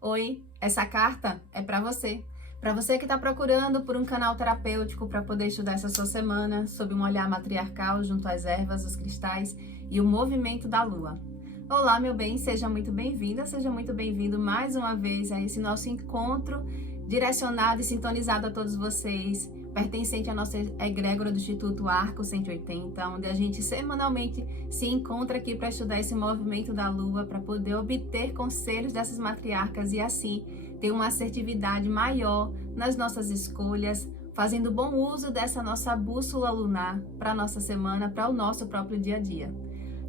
Oi, essa carta é para você. Para você que está procurando por um canal terapêutico para poder estudar essa sua semana sob um olhar matriarcal junto às ervas, os cristais e o movimento da lua. Olá, meu bem, seja muito bem-vinda, seja muito bem-vindo mais uma vez a esse nosso encontro direcionado e sintonizado a todos vocês, pertencente à nossa egrégora do Instituto Arco 180, onde a gente semanalmente se encontra aqui para estudar esse movimento da Lua, para poder obter conselhos dessas matriarcas e assim ter uma assertividade maior nas nossas escolhas, fazendo bom uso dessa nossa bússola lunar para a nossa semana, para o nosso próprio dia a dia.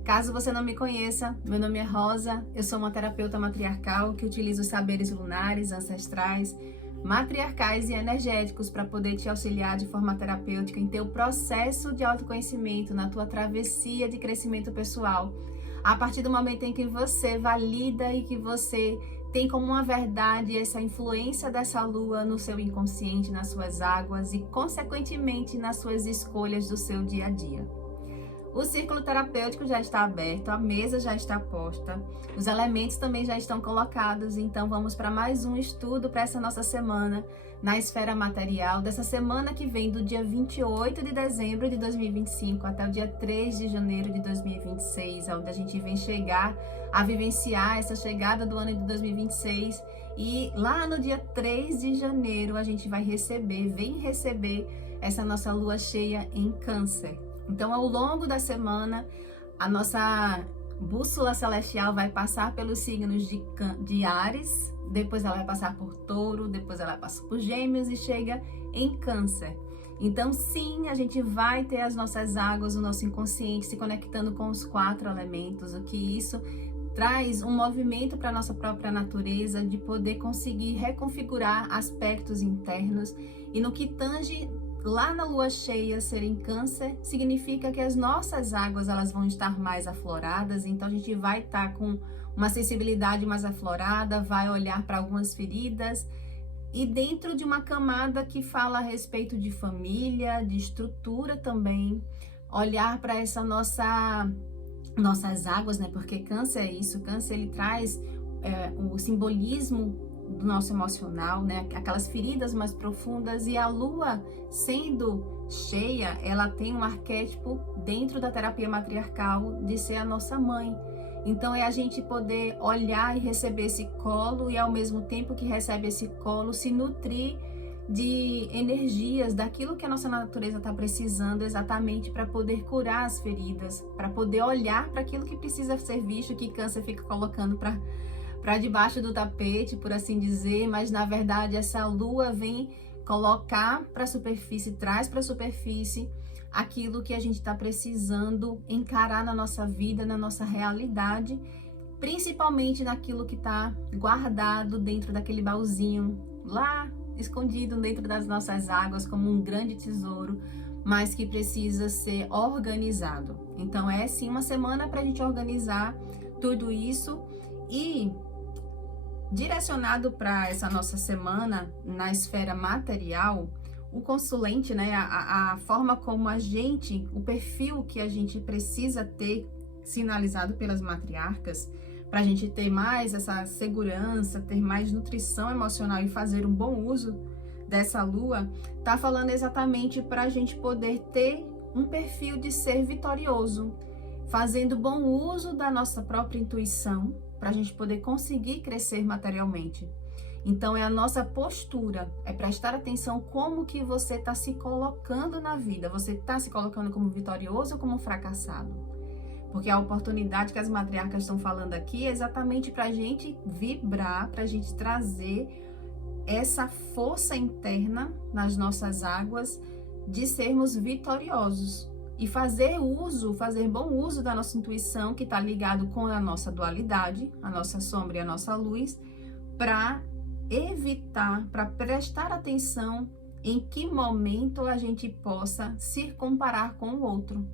Caso você não me conheça, meu nome é Rosa, eu sou uma terapeuta matriarcal que utiliza os saberes lunares, ancestrais, matriarcais e energéticos para poder te auxiliar de forma terapêutica em teu processo de autoconhecimento, na tua travessia de crescimento pessoal. A partir do momento em que você valida e que você tem como uma verdade essa influência dessa lua no seu inconsciente, nas suas águas e, consequentemente, nas suas escolhas do seu dia a dia. O círculo terapêutico já está aberto, a mesa já está posta, os elementos também já estão colocados, então vamos para mais um estudo para essa nossa semana na esfera material, dessa semana que vem do dia 28 de dezembro de 2025 até o dia 3 de janeiro de 2026, onde a gente vem chegar a vivenciar essa chegada do ano de 2026 e lá no dia 3 de janeiro a gente vai vem receber essa nossa lua cheia em Câncer. Então, ao longo da semana, a nossa bússola celestial vai passar pelos signos de Áries, depois ela vai passar por Touro, depois ela passa por Gêmeos e chega em Câncer. Então, sim, a gente vai ter as nossas águas, o nosso inconsciente se conectando com os 4 elementos, o que isso traz um movimento para a nossa própria natureza de poder conseguir reconfigurar aspectos internos e no que tange lá na lua cheia ser em Câncer, significa que as nossas águas elas vão estar mais afloradas, então a gente vai estar com uma sensibilidade mais aflorada, vai olhar para algumas feridas e dentro de uma camada que fala a respeito de família, de estrutura também, olhar para essa nossas águas, né? Porque Câncer é isso, Câncer ele traz o simbolismo do nosso emocional, né? Aquelas feridas mais profundas, e a lua sendo cheia, ela tem um arquétipo dentro da terapia matriarcal de ser a nossa mãe. Então é a gente poder olhar e receber esse colo e ao mesmo tempo que recebe esse colo se nutrir de energias daquilo que a nossa natureza está precisando exatamente para poder curar as feridas, para poder olhar para aquilo que precisa ser visto, que Câncer fica colocando para debaixo do tapete, por assim dizer, mas na verdade essa lua vem colocar para a superfície, traz para a superfície aquilo que a gente está precisando encarar na nossa vida, na nossa realidade, principalmente naquilo que está guardado dentro daquele baúzinho, lá escondido dentro das nossas águas como um grande tesouro, mas que precisa ser organizado. Então é sim uma semana para a gente organizar tudo isso e direcionado para essa nossa semana na esfera material, o consulente, né, a forma como a gente, o perfil que a gente precisa ter sinalizado pelas matriarcas, para a gente ter mais essa segurança, ter mais nutrição emocional e fazer um bom uso dessa lua, tá falando exatamente para a gente poder ter um perfil de ser vitorioso, fazendo bom uso da nossa própria intuição, para a gente poder conseguir crescer materialmente. Então é a nossa postura, é prestar atenção como que você está se colocando na vida. Você está se colocando como vitorioso ou como fracassado? Porque a oportunidade que as matriarcas estão falando aqui é exatamente para a gente vibrar, para a gente trazer essa força interna nas nossas águas de sermos vitoriosos. E fazer bom uso da nossa intuição, que está ligado com a nossa dualidade, a nossa sombra e a nossa luz, para evitar, para prestar atenção em que momento a gente possa se comparar com o outro.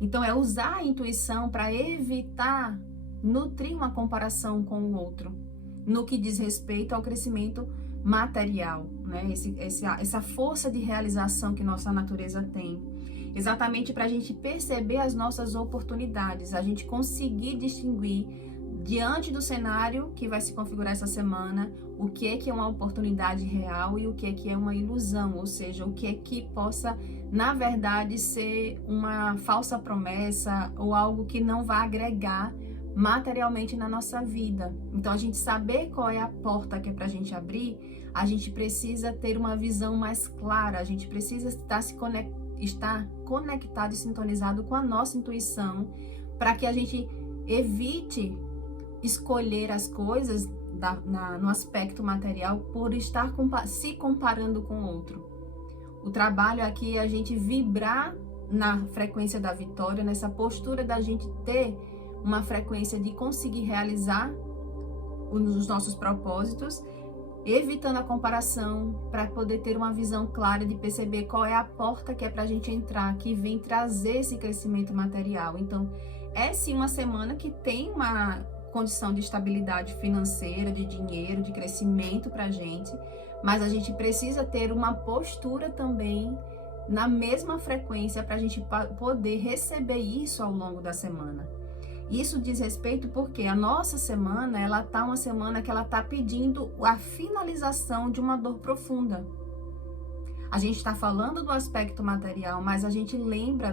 Então é usar a intuição para evitar nutrir uma comparação com o outro, no que diz respeito ao crescimento material, né? Essa força de realização que nossa natureza tem. Exatamente para a gente perceber as nossas oportunidades, a gente conseguir distinguir diante do cenário que vai se configurar essa semana, o que é uma oportunidade real e o que é uma ilusão, ou seja, o que possa, na verdade, ser uma falsa promessa ou algo que não vai agregar materialmente na nossa vida. Então, a gente saber qual é a porta que é para a gente abrir, a gente precisa ter uma visão mais clara, a gente precisa estar conectado e sintonizado com a nossa intuição, para que a gente evite escolher as coisas no aspecto material por estar se comparando com o outro. O trabalho aqui é a gente vibrar na frequência da vitória, nessa postura da gente ter uma frequência de conseguir realizar os nossos propósitos, evitando a comparação, para poder ter uma visão clara de perceber qual é a porta que é para a gente entrar, que vem trazer esse crescimento material. Então, é sim uma semana que tem uma condição de estabilidade financeira, de dinheiro, de crescimento para a gente, mas a gente precisa ter uma postura também na mesma frequência para a gente poder receber isso ao longo da semana. Isso diz respeito porque a nossa semana, ela tá uma semana que ela tá pedindo a finalização de uma dor profunda. A gente está falando do aspecto material, mas a gente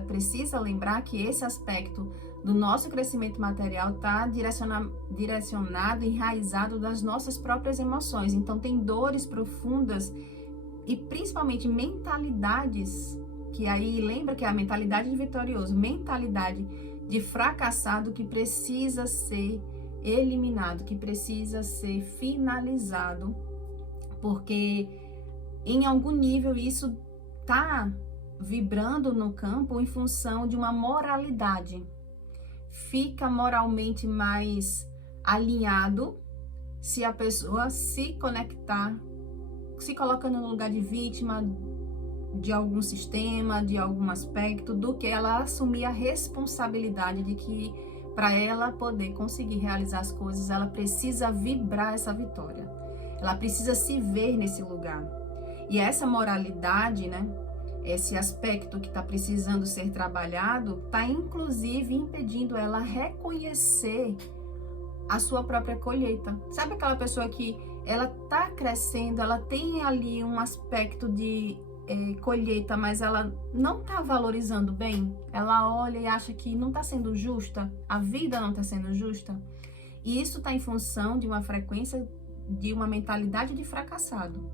precisa lembrar que esse aspecto do nosso crescimento material está direcionado, enraizado das nossas próprias emoções. Então, tem dores profundas e principalmente mentalidades, que aí lembra que é a mentalidade de vitorioso, mentalidade de fracassado que precisa ser eliminado, que precisa ser finalizado, porque em algum nível isso está vibrando no campo em função de uma moralidade. Fica moralmente mais alinhado se a pessoa se conectar, se colocando no lugar de vítima de algum sistema, de algum aspecto, do que ela assumir a responsabilidade de que para ela poder conseguir realizar as coisas, ela precisa vibrar essa vitória. Ela precisa se ver nesse lugar. E essa moralidade, né, esse aspecto que está precisando ser trabalhado, está inclusive impedindo ela reconhecer a sua própria colheita. Sabe aquela pessoa que ela está crescendo, ela tem ali um aspecto de colheita, mas ela não está valorizando bem? Ela olha e acha que não está sendo justa, a vida não está sendo justa. E isso está em função de uma frequência, de uma mentalidade de fracassado.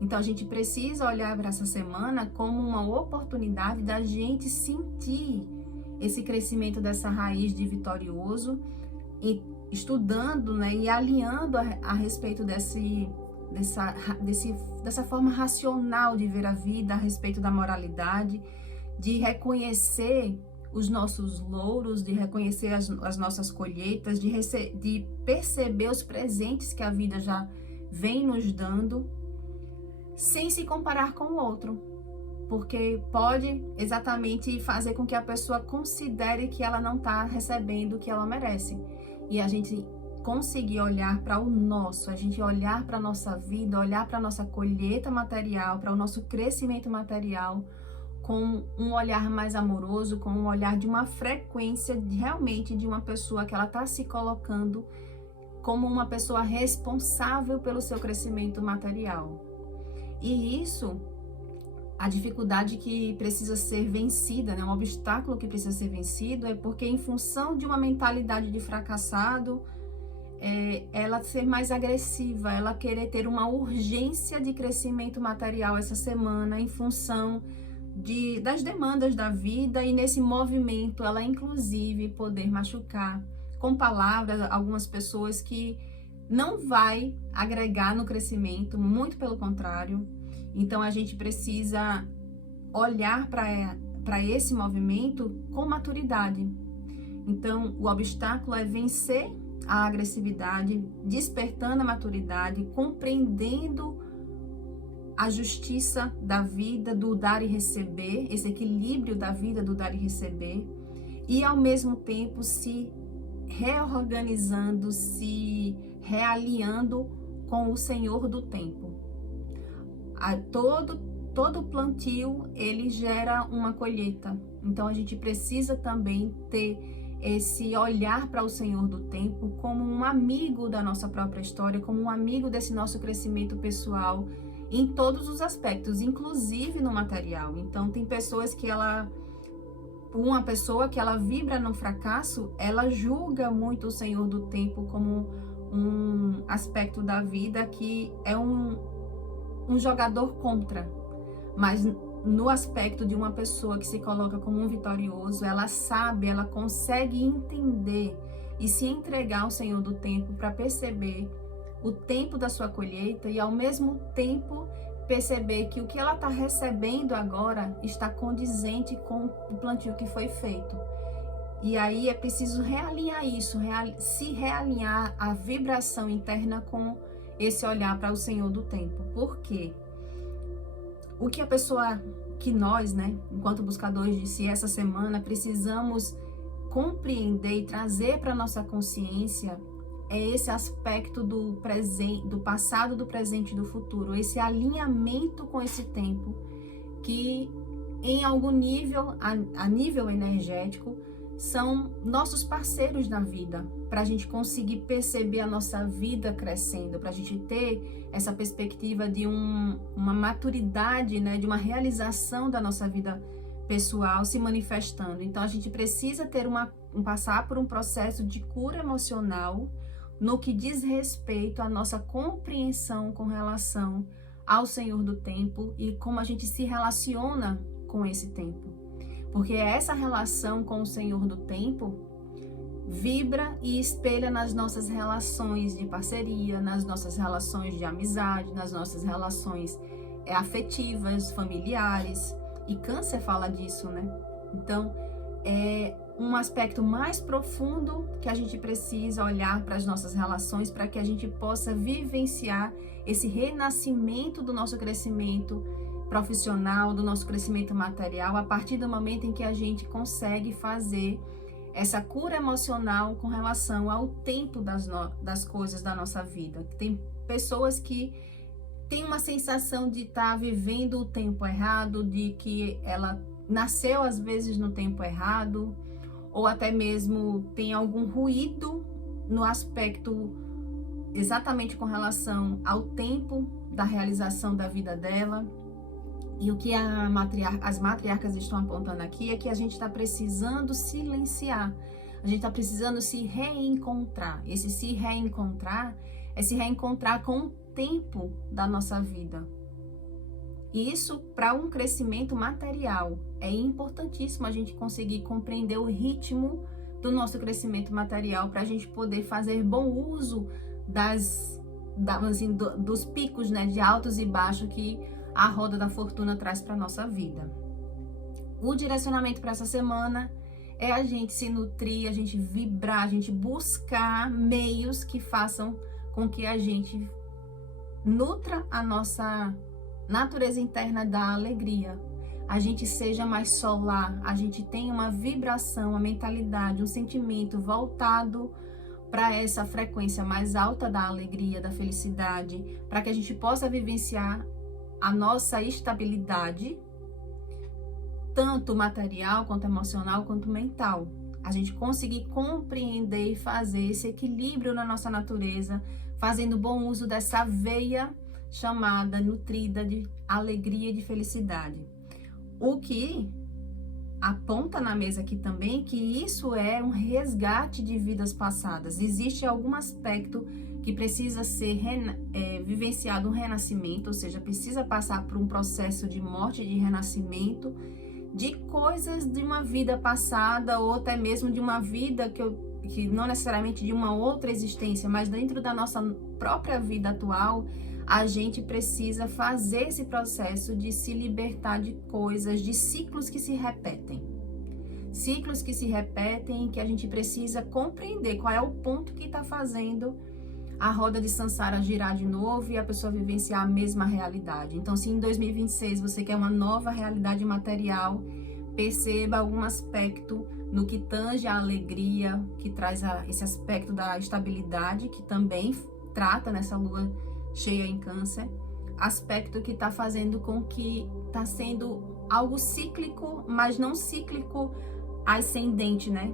Então, a gente precisa olhar para essa semana como uma oportunidade da gente sentir esse crescimento dessa raiz de vitorioso, e estudando, né, e alinhando a respeito dessa forma racional de ver a vida, a respeito da moralidade, de reconhecer os nossos louros, de reconhecer as nossas colheitas, de perceber os presentes que a vida já vem nos dando, sem se comparar com o outro, porque pode exatamente fazer com que a pessoa considere que ela não está recebendo o que ela merece. E a gente conseguir olhar para o nosso, a gente olhar para a nossa vida, olhar para a nossa colheita material, para o nosso crescimento material, com um olhar mais amoroso, com um olhar de uma frequência realmente de uma pessoa que ela está se colocando como uma pessoa responsável pelo seu crescimento material. E isso, a dificuldade que precisa ser vencida, né? Um obstáculo que precisa ser vencido, é porque em função de uma mentalidade de fracassado, ela ser mais agressiva, ela querer ter uma urgência de crescimento material essa semana em função das demandas da vida, e nesse movimento ela inclusive poder machucar com palavras algumas pessoas que não vai agregar no crescimento, muito pelo contrário. Então a gente precisa olhar para esse movimento com maturidade. Então o obstáculo é vencer a agressividade, despertando a maturidade, compreendendo a justiça da vida, do dar e receber, esse equilíbrio da vida do dar e receber, e ao mesmo tempo se reorganizando, se realinhando com o Senhor do tempo. Todo plantio, ele gera uma colheita. Então a gente precisa também ter esse olhar para o Senhor do tempo como um amigo da nossa própria história, como um amigo desse nosso crescimento pessoal em todos os aspectos, inclusive no material. Então, tem pessoas que uma pessoa que ela vibra no fracasso, ela julga muito o Senhor do tempo como um aspecto da vida que é um jogador contra. Mas no aspecto de uma pessoa que se coloca como um vitorioso, ela sabe, ela consegue entender e se entregar ao Senhor do tempo para perceber o tempo da sua colheita e ao mesmo tempo perceber que o que ela está recebendo agora está condizente com o plantio que foi feito. E aí é preciso realinhar isso, se realinhar a vibração interna com esse olhar para o Senhor do tempo. Por quê? O que nós, enquanto buscadores de si, essa semana precisamos compreender e trazer para nossa consciência é esse aspecto do presente, do passado, do presente e do futuro, esse alinhamento com esse tempo que em algum nível, a nível energético, são nossos parceiros na vida, para a gente conseguir perceber a nossa vida crescendo, para a gente ter essa perspectiva de uma maturidade, de uma realização da nossa vida pessoal se manifestando. Então a gente precisa ter passar por um processo de cura emocional no que diz respeito à nossa compreensão com relação ao Senhor do tempo e como a gente se relaciona com esse tempo. Porque essa relação com o Senhor do tempo vibra e espelha nas nossas relações de parceria, nas nossas relações de amizade, nas nossas relações afetivas, familiares. E Câncer fala disso, Então, é um aspecto mais profundo que a gente precisa olhar para as nossas relações para que a gente possa vivenciar esse renascimento do nosso crescimento profissional, do nosso crescimento material, a partir do momento em que a gente consegue fazer essa cura emocional com relação ao tempo das coisas da nossa vida. Tem pessoas que têm uma sensação de estar vivendo o tempo errado, de que ela nasceu às vezes no tempo errado, ou até mesmo tem algum ruído no aspecto exatamente com relação ao tempo da realização da vida dela. E o que as matriarcas estão apontando aqui é que a gente está precisando silenciar, a gente está precisando se reencontrar. Esse se reencontrar é se reencontrar com o tempo da nossa vida. E isso, para um crescimento material, é importantíssimo a gente conseguir compreender o ritmo do nosso crescimento material para a gente poder fazer bom uso dos picos, de altos e baixos que a roda da fortuna traz para a nossa vida. O direcionamento para essa semana é a gente se nutrir, a gente vibrar, a gente buscar meios que façam com que a gente nutra a nossa natureza interna da alegria. A gente seja mais solar, a gente tenha uma vibração, uma mentalidade, um sentimento voltado para essa frequência mais alta da alegria, da felicidade, para que a gente possa vivenciar a nossa estabilidade, tanto material, quanto emocional, quanto mental. A gente conseguir compreender e fazer esse equilíbrio na nossa natureza, fazendo bom uso dessa veia chamada, nutrida de alegria e de felicidade. O que aponta na mesa aqui também que isso é um resgate de vidas passadas. Existe algum aspecto que precisa ser vivenciado, um renascimento, ou seja, precisa passar por um processo de morte e de renascimento de coisas de uma vida passada ou até mesmo de uma vida que não necessariamente de uma outra existência, mas dentro da nossa própria vida atual, a gente precisa fazer esse processo de se libertar de coisas, de ciclos que se repetem. Ciclos que se repetem, que a gente precisa compreender qual é o ponto que está fazendo a roda de Sansara girar de novo e a pessoa vivenciar a mesma realidade. Então, se em 2026 você quer uma nova realidade material, perceba algum aspecto no que tange a alegria, que traz esse aspecto da estabilidade, que também trata nessa lua cheia em Câncer, aspecto que está fazendo com que está sendo algo cíclico, mas não cíclico ascendente, né?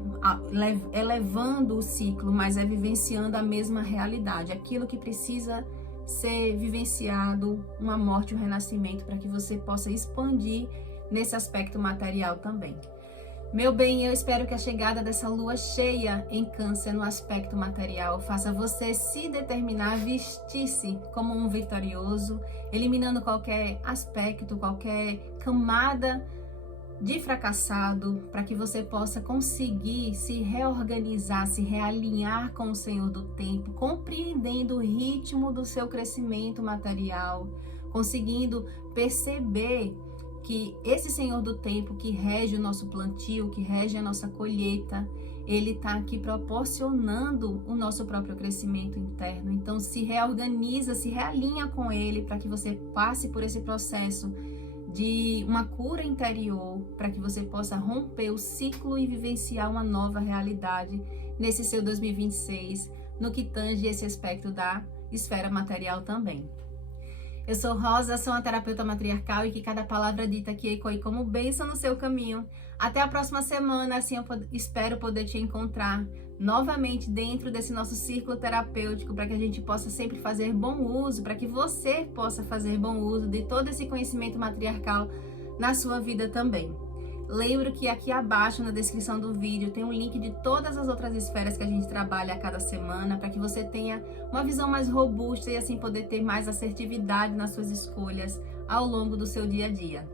Elevando o ciclo, mas é vivenciando a mesma realidade. Aquilo que precisa ser vivenciado, uma morte, um renascimento, para que você possa expandir nesse aspecto material também. Meu bem, eu espero que a chegada dessa lua cheia em Câncer no aspecto material faça você se determinar a vestir-se como um vitorioso, eliminando qualquer aspecto, qualquer camada de fracassado, para que você possa conseguir se reorganizar, se realinhar com o Senhor do tempo, compreendendo o ritmo do seu crescimento material, conseguindo perceber que esse Senhor do tempo que rege o nosso plantio, que rege a nossa colheita, ele está aqui proporcionando o nosso próprio crescimento interno. Então se reorganiza, se realinha com ele para que você passe por esse processo de uma cura interior, para que você possa romper o ciclo e vivenciar uma nova realidade nesse seu 2026, no que tange esse aspecto da esfera material também. Eu sou Rosa, sou uma terapeuta matriarcal e que cada palavra dita aqui ecoe como bênção no seu caminho. Até a próxima semana, assim eu espero poder te encontrar novamente dentro desse nosso círculo terapêutico, para que a gente possa sempre fazer bom uso, para que você possa fazer bom uso de todo esse conhecimento matriarcal na sua vida também. Lembro que aqui abaixo na descrição do vídeo tem um link de todas as outras esferas que a gente trabalha a cada semana, para que você tenha uma visão mais robusta e assim poder ter mais assertividade nas suas escolhas ao longo do seu dia a dia.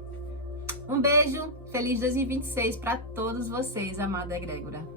Um beijo, feliz 2026 para todos vocês, amada egrégora.